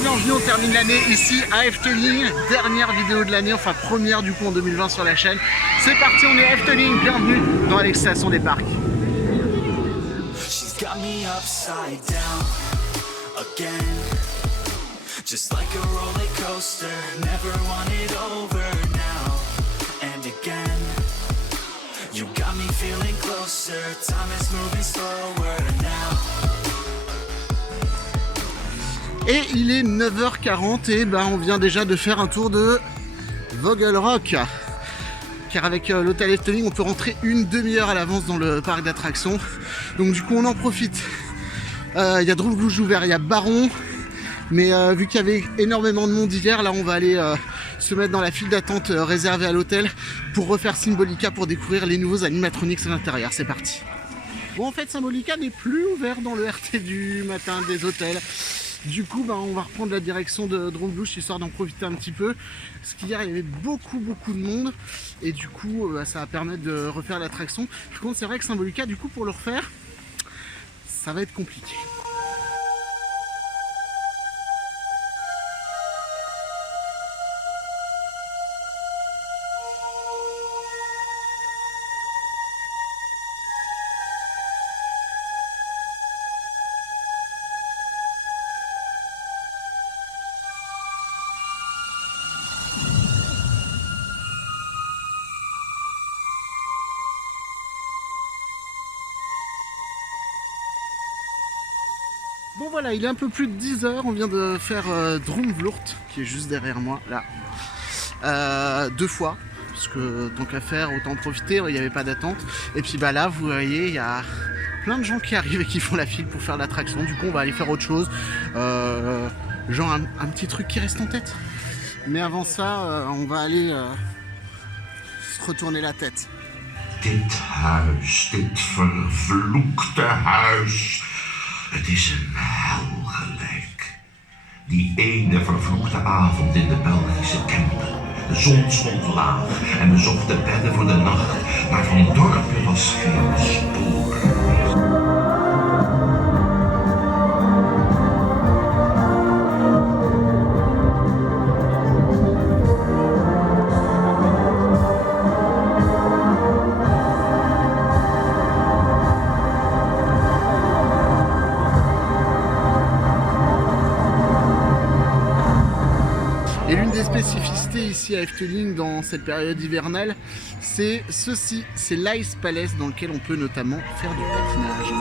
bienvenue, on termine l'année ici à Efteling, dernière vidéo de l'année, enfin première du coup en 2020 sur la chaîne. C'est parti, on est à Efteling, bienvenue dans l'extension des parcs. Et il est 9h40 et on vient déjà de faire un tour de Vogelrock. Car avec l'hôtel Efteling, on peut rentrer une demi-heure à l'avance dans le parc d'attractions. Donc du coup, on en profite. Il y a Dromgloosh ouvert, il y a Baron. Mais vu qu'il y avait énormément de monde hier, là on va aller se mettre dans la file d'attente réservée à l'hôtel pour refaire Symbolica pour découvrir les nouveaux animatronics à l'intérieur. C'est parti. Bon, en fait, Symbolica n'est plus ouvert dans le RT du matin des hôtels. Du coup, on va reprendre la direction de Dromgloosh histoire d'en profiter un petit peu. Parce qu'hier, il y avait beaucoup de monde. Et du coup, ça va permettre de refaire l'attraction. Par contre, c'est vrai que Symbolica, du coup, pour le refaire, ça va être compliqué. Bon voilà, il est un peu plus de 10h, on vient de faire Dromvloert, qui est juste derrière moi, là, 2 fois, parce que tant qu'à faire, autant en profiter, il n'y avait pas d'attente. Et puis là, vous voyez, il y a plein de gens qui arrivent et qui font la file pour faire l'attraction, du coup on va aller faire autre chose, genre un petit truc qui reste en tête. Mais avant ça, on va aller se retourner la tête. Dit huis, dit vervloekte huis. Het is een hel gelijk. Die ene vervloekte avond in de Belgische Kempen. De zon stond laag en we zochten bedden voor de nacht, maar van dorpen was geen spoor. Et l'une des spécificités ici à Efteling dans cette période hivernale, c'est ceci, c'est l'Ice Palace dans lequel on peut notamment faire du patinage.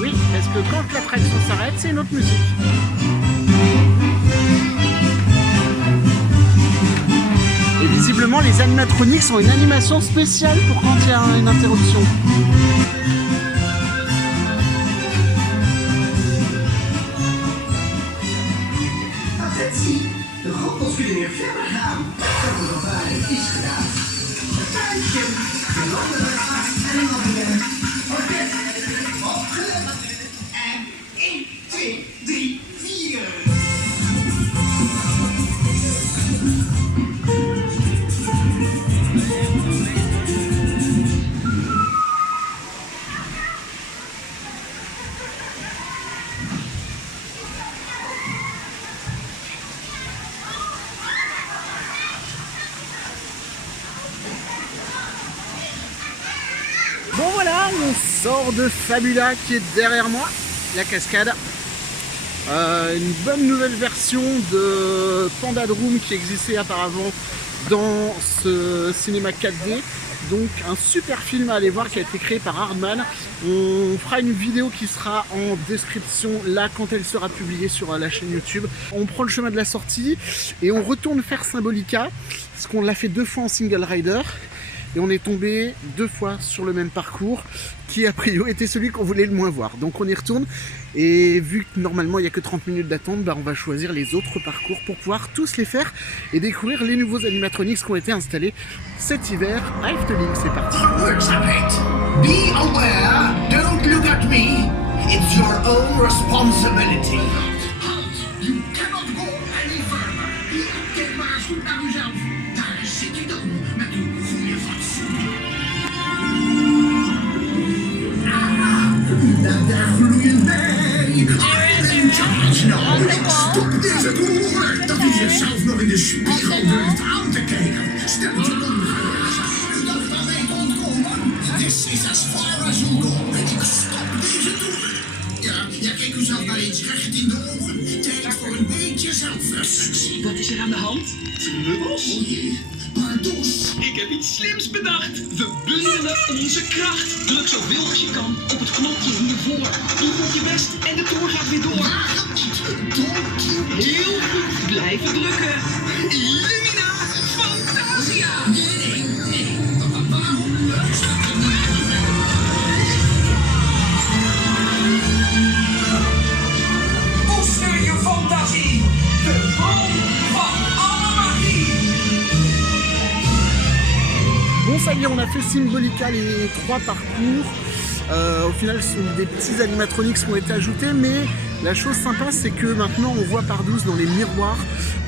Oui, parce que quand l'attraction s'arrête, c'est une autre musique. Et visiblement, les animatronics ont une animation spéciale pour quand il y a une interruption. Attentie, de gondels kunnen weer verder gaan. Dat wordt al veilig is gedaan. Het tuintje, de landenraad en een alweer. Oké, opgelet. En 1, 2, 3, 4. sort de Fabula qui est derrière moi, la cascade. Une bonne nouvelle version de Panda Room qui existait auparavant dans ce cinéma 4D. Donc un super film à aller voir qui a été créé par Hardman. On fera une vidéo qui sera en description là quand elle sera publiée sur la chaîne YouTube. On prend le chemin de la sortie et on retourne faire Symbolica parce qu'on l'a fait 2 fois en single rider. Et on est tombé 2 fois sur le même parcours qui a priori était celui qu'on voulait le moins voir. Donc on y retourne et vu que normalement il n'y a que 30 minutes d'attente, on va choisir les autres parcours pour pouvoir tous les faire et découvrir les nouveaux animatronics qui ont été installés cet hiver à Efteling. C'est parti. Be aware, don't look at me. It's your own responsibility. You cannot go any further. Kijk maar eens goed naar uzelf. Daar zit je dan met uw goede fatsoen. U bent daar gloeiend bij. I'm in charge now. Stop deze broer. Dat u zichzelf nog in de spiegel durft aan te kijken. Stel je dan gerust. U dacht dat wij ontkomen. This is as far as you go. Ik stop deze toer. Ja, kijk u zelf maar eens recht in de ogen. Tijd voor een beetje zelfreflectie. Wat is er aan de hand? Knubbels? O jee, pardoes. Ik heb iets slims bedacht. We bundelen onze kracht. Druk zoveel als je kan op het knopje hiervoor. Doe goed je best en de toer gaat weer door. Heel goed, blijven drukken. Illumina Fantasia. Koester je fantasie. De bron van alle magie. Bon, ça y est, on a fait Symbolica, les 3 parcours. Au final, ce sont des petits animatronics qui ont été ajoutés, mais la chose sympa, c'est que maintenant, on voit Pardouz dans les miroirs.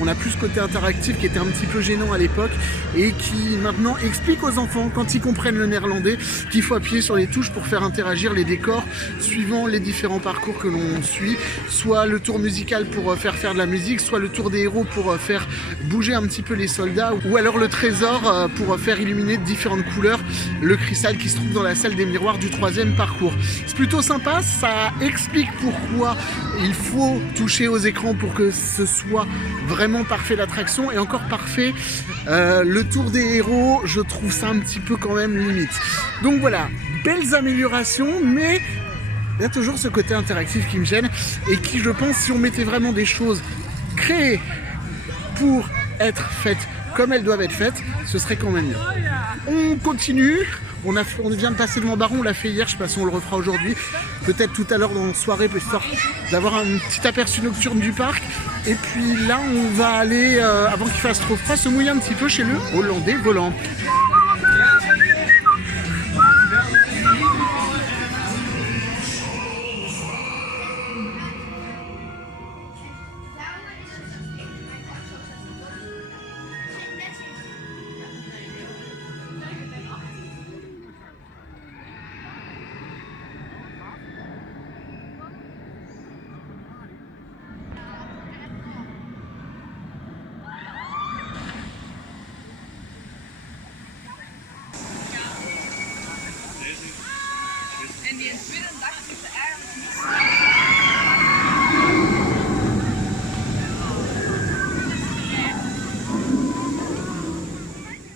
On a plus ce côté interactif qui était un petit peu gênant à l'époque et qui maintenant explique aux enfants, quand ils comprennent le néerlandais, qu'il faut appuyer sur les touches pour faire interagir les décors suivant les différents parcours que l'on suit. Soit le tour musical pour faire de la musique, soit le tour des héros pour faire bouger un petit peu les soldats, ou alors le trésor pour faire illuminer de différentes couleurs le cristal qui se trouve dans la salle des miroirs du 3e parcours. C'est plutôt sympa, ça explique pourquoi il faut toucher aux écrans pour que ce soit vraiment parfait l'attraction, et encore parfait le tour des héros, je trouve ça un petit peu quand même limite. Donc voilà, belles améliorations, mais il y a toujours ce côté interactif qui me gêne et qui, je pense, si on mettait vraiment des choses créées pour être faites comme elles doivent être faites, ce serait quand même mieux. On continue. On vient de passer devant Baron, on l'a fait hier, je sais pas si on le refera aujourd'hui. Peut-être tout à l'heure dans la soirée, histoire d'avoir un petit aperçu nocturne du parc. Et puis là, on va aller, avant qu'il fasse trop froid, se mouiller un petit peu chez le Hollandais volant. En die in het midden dacht ik ze eigenlijk niet.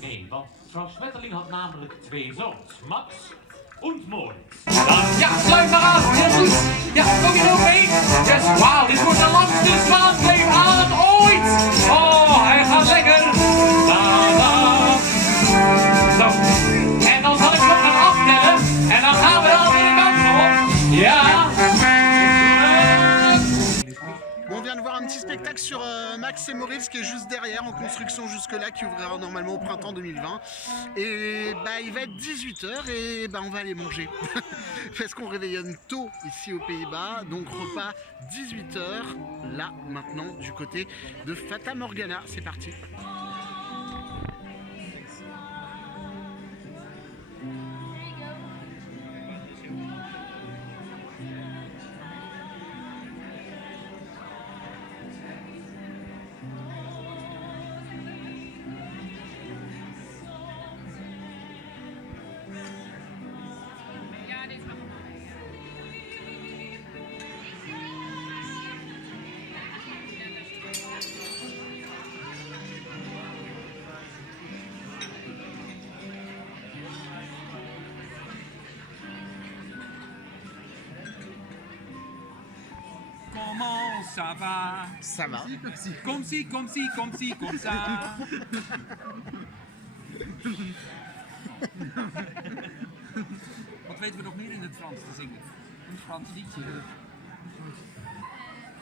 Nee, want Frau Schmetterling had namelijk 2 zoons, Max en Moritz. Ja, sluit maar aan. Heel goed. Ja, kom je er overheen? Yes, wauw, dit wordt de langste zwaanbleemhaling ooit. Oh, hij gaat lekker. Da-da. Zo. En dan zal ik nog gaan aftellen. En dan gaan we de andere kant op. Ja. Bon, on vient de voir un petit spectacle sur Max et Moritz qui est juste derrière, en construction jusque-là, qui ouvrira normalement au printemps 2020. Et bah, il va être 18h et bah, on va aller manger. Parce qu'on réveillonne tôt ici aux Pays-Bas. Donc repas 18h, là, maintenant, du côté de Fata Morgana. C'est parti. Ja, dit comment ça va? Ça va. Comme si, comme si, comme si, comme ça. Wat weten we nog meer in het Frans te zingen? Een Frans liedje.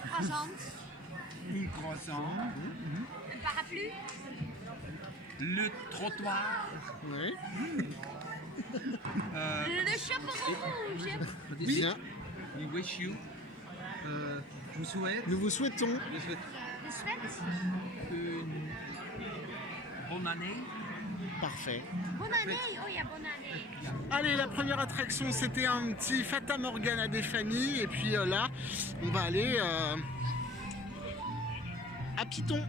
Croissant. Un croissant. Een paraplu. Le trottoir. Oui. Le chaperon rouge. Wat is dit? Bien. We wish you. Je vous souhaite. Nous vous souhaitons De Svet. Une bonne année. parfait. Bonne année. Oh, il y a bonne année. Allez, la première attraction, c'était un petit Fata Morgana des familles. Et puis là, on va aller à Python.